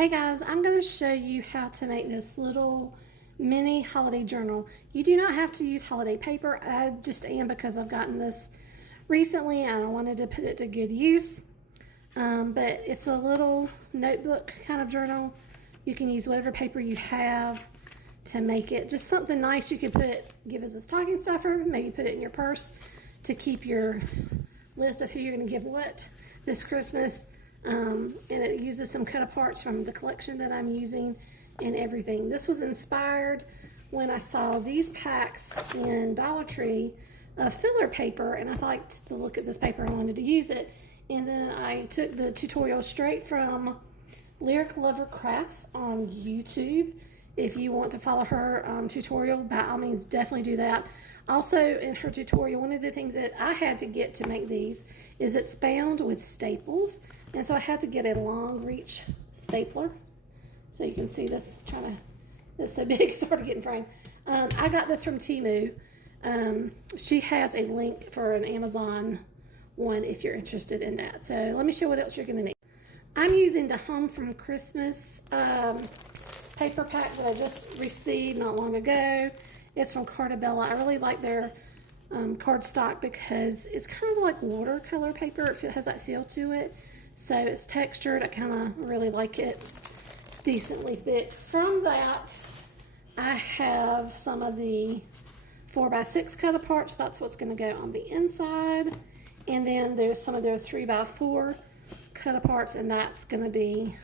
Hey guys, I'm going to show you how to make this little mini holiday journal. You do not have to use holiday paper. I just am because I've gotten this recently and I wanted to put it to good use. But it's a little notebook kind of journal. You can use whatever paper you have to make it just something nice you could give as a stocking stuffer, maybe put it in your purse to keep your list of who you're going to give what this Christmas. And it uses some cut aparts from the collection that I'm using and everything. This was inspired when I saw these packs in Dollar Tree of filler paper, and I liked the look of this paper and I wanted to use it. And then I took the tutorial straight from Lyric Lover Crafts on YouTube. If you want to follow her tutorial, by all means, definitely do that. Also, in her tutorial, one of the things that I had to get to make these is it's bound with staples. And so I had to get a long reach stapler. So you can see this, it's so big, it's hard to get in frame. I got this from Temu. She has a link for an Amazon one if you're interested in that. So let me show you what else you're gonna need. I'm using the Home from Christmas paper pack that I just received not long ago. It's from Cartabella. I really like their cardstock because it's kind of like watercolor paper. It has that feel to it. So it's textured. I kind of really like it. It's decently thick. From that, I have some of the 4x6 cut aparts. That's what's going to go on the inside. And then there's some of their 3x4 cut aparts, and that's going to be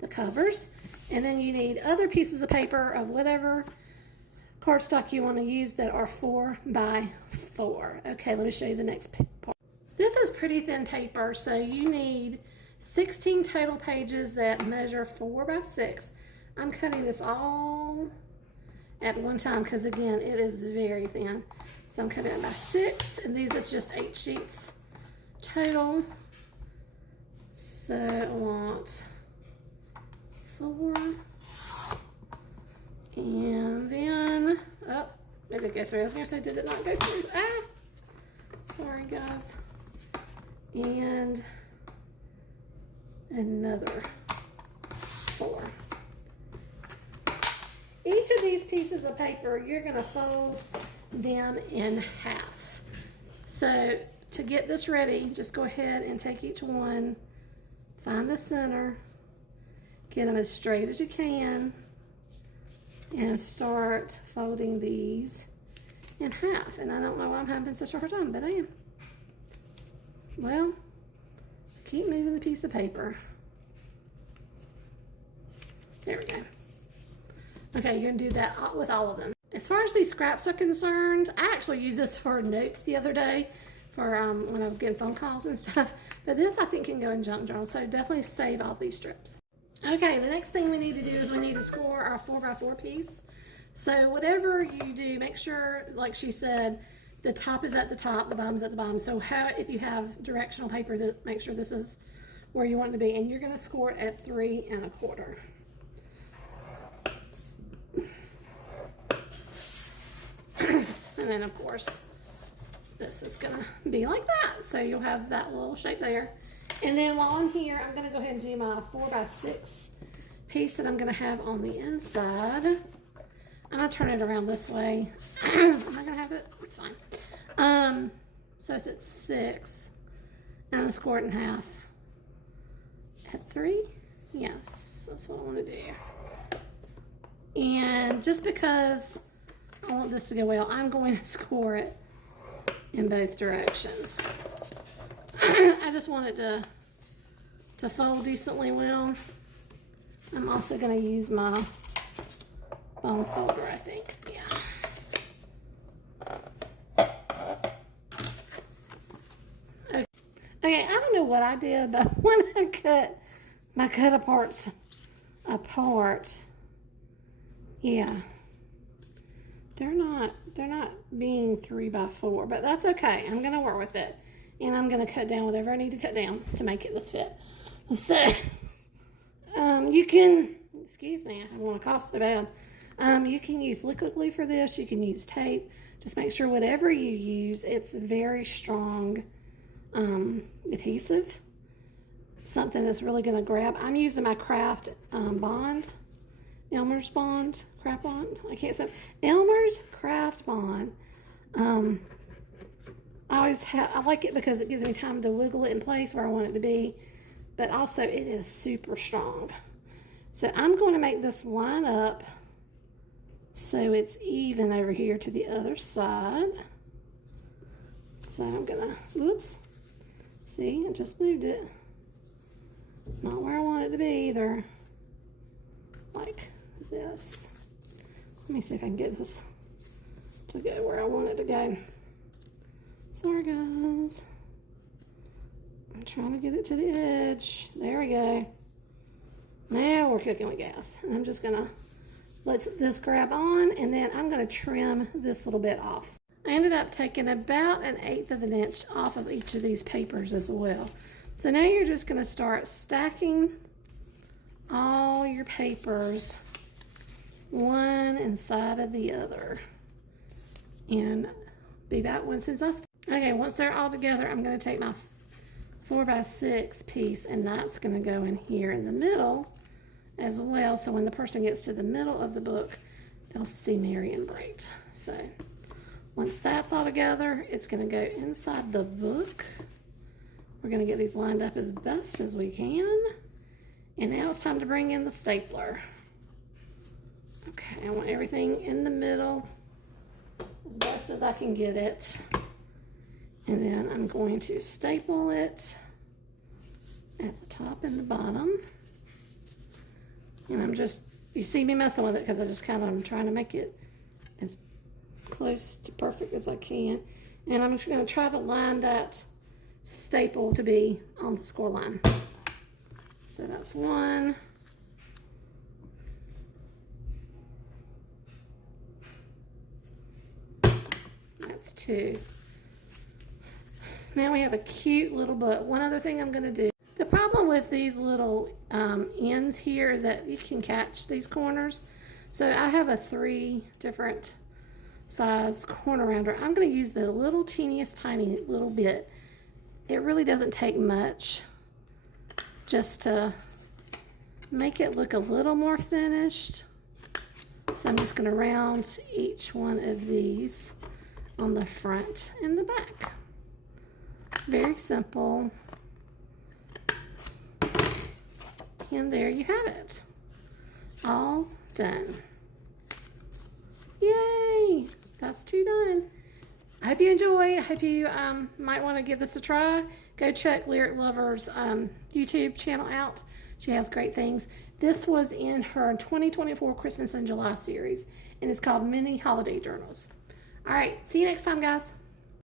the covers. And then you need other pieces of paper of whatever cardstock you want to use that are 4x4. Okay, let me show you the next part. This is pretty thin paper, so you need 16 total pages that measure 4x6. I'm cutting this all at one time because, again, it is very thin. So I'm cutting it by 6, and these is just 8 sheets total. So I want 4. And then, oh, did it go through? I was going to say, did it not go through? Ah, sorry guys. And another 4. Each of these pieces of paper, you're going to fold them in half. So to get this ready, just go ahead and take each one, find the center, get them as straight as you can, and start folding these in half. And I don't know why I'm having such a hard time, but I am. Well, keep moving the piece of paper. There we go. Okay, you're gonna do that with all of them. As far as these scraps are concerned, I actually used this for notes the other day for when I was getting phone calls and stuff. But this I think can go in junk journal, so definitely save all these strips. Okay, the next thing we need to do is we need to score our 4x4 piece. So whatever you do, make sure, like she said, the top is at the top, the bottom is at the bottom. So if you have directional paper, make sure this is where you want it to be. And you're going to score it at 3 1/4. And then, of course, this is going to be like that. So you'll have that little shape there. And then while I'm here, I'm going to go ahead and do my 4x6 piece that I'm going to have on the inside. I'm going to turn it around this way. Am I going to have it? It's fine. So it's at 6. I'm going to score it in half. At 3? Yes, that's what I want to do. And just because I want this to go well, I'm going to score it in both directions. I just want it to fold decently well. I'm also going to use my bone folder, I think. Yeah. Okay, I don't know what I did, but when I cut my cut aparts apart, yeah, they're not being 3x4, but that's okay. I'm going to work with it. And I'm going to cut down whatever I need to cut down to make it this fit. So, you can, excuse me, I want to cough so bad. You can use liquid glue for this. You can use tape. Just make sure whatever you use, it's very strong adhesive. something that's really going to grab. I'm using my craft bond, Elmer's bond, craft bond. I can't say Elmer's craft bond. I like it because it gives me time to wiggle it in place where I want it to be, but also it is super strong. So I'm going to make this line up so it's even over here to the other side. So I'm gonna, whoops, see, I just moved it. Not where I want it to be either. Like this. Let me see if I can get this to go where I want it to go. Sorry guys. I'm trying to get it to the edge. There we go. Now we're cooking with gas. And I'm just gonna let this grab on, and then I'm gonna trim this little bit off. I ended up taking about 1/8 of an inch off of each of these papers as well. So now you're just gonna start stacking all your papers one inside of the other. And be back once it's done. Okay, once they're all together, I'm gonna take my 4x6 piece, and that's gonna go in here in the middle as well. So when the person gets to the middle of the book, they'll see Merry and Bright. So once that's all together, it's gonna go inside the book. We're gonna get these lined up as best as we can. And now it's time to bring in the stapler. Okay, I want everything in the middle as best as I can get it. And then I'm going to staple it at the top and the bottom. And I'm just, you see me messing with it because I just kind of, I'm trying to make it as close to perfect as I can. And I'm just going to try to line that staple to be on the score line. So that's one. That's two. Now we have a cute little book. One other thing I'm going to do. The problem with these little ends here is that you can catch these corners. So I have a 3 different size corner rounder. I'm going to use the little teeniest tiny little bit. It really doesn't take much just to make it look a little more finished. So I'm just going to round each one of these on the front and the back. Very simple. And there you have it. All done. Yay! That's 2 done. I hope you enjoy. I hope you might want to give this a try. Go check Lyric Lover's YouTube channel out. She has great things. This was in her 2024 Christmas in July series, and it's called Mini Holiday Journals. All right, see you next time, guys.